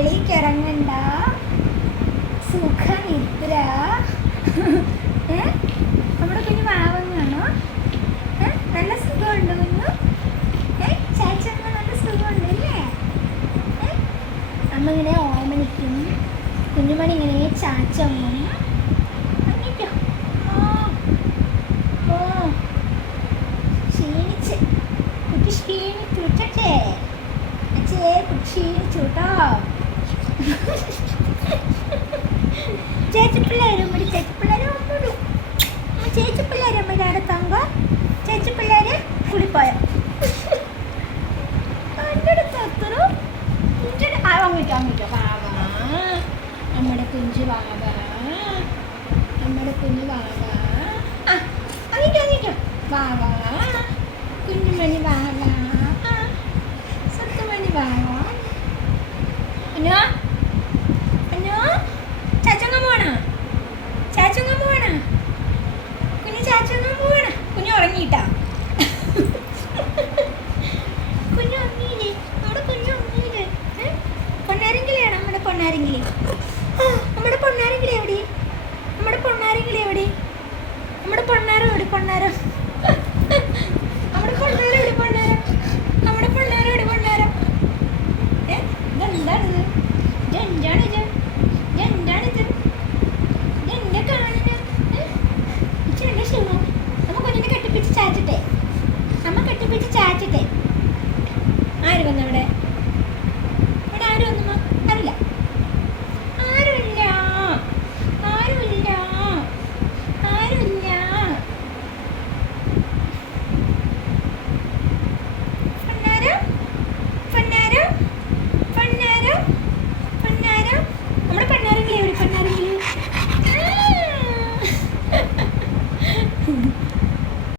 വെളിക്ക് ഇറങ്ങണ്ട സുഖം ഇത്ര നമ്മുടെ കുഞ്ഞു പാവങ്ങാണോ നല്ല സുഖമുണ്ട് കുഞ്ഞു? ചാച്ചമ്മ നല്ല സുഖമുണ്ട് അല്ലേ? അമ്മ ഇങ്ങനെ ഓമനിക്കും കുഞ്ഞുമണി ഇങ്ങനെ ചാച്ചമ്മ. ക്ഷീണിച്ച്. കുട്ടി ക്ഷീണിച്ചു ഉച്ചേ അച്ഛേ കുട്ടി ക്ഷീണിച്ചു കേട്ടോ. ചേച്ചി പിള്ളേരും കൂടി. ചേച്ചി പിള്ളേരും ഒന്നുമില്ല ചേച്ചി പിള്ളേരും കൂടി അടുത്താകുമ്പോ ചേച്ചി പിള്ളേര് കുളിപ്പോയോ എന്റെ അടുത്ത് അങ്ങോട്ടോ അങ്ങോട്ടോ. വാവ നമ്മുടെ കുഞ്ചു വാവ നമ്മുടെ കുഞ്ഞു വാവ ആ അങ്ങനെ വാവ കുഞ്ഞുമണി വാവ സത്തുമണി വാവ അന്നോ അന്നോ ചാച്ചങ്ങ പോണ ചാച്ചങ്ങ പോണ കുഞ്ഞു ചാച്ചങ്ങ പോണ കുഞ്ഞു ഉറങ്ങിയിട്ടാ. കുഞ്ഞു ഉറങ്ങിയില്ലേ? നമ്മുടെ കുഞ്ഞു ഉറങ്ങിയില്ലേ? ഏ? നമ്മുടെ പൊന്നാരങ്കിളി ആ, നമ്മുടെ പൊന്നാരങ്കിളി എവിടെ? നമ്മുടെ പൊന്നാരങ്കിളി എവിടെ? നമ്മുടെ പൊന്നാരം എവിടെ? പൊന്നാരം. നമ്മുടെ പൊന്നാരം എവിടെ? പൊന്നാരം. നമ്മുടെ പൊന്നാരം എവിടെ? പൊന്നാരം. ഏ? ഇതെന്താണിത് ആരും അമ്മ ആര് വന്നവിടെ?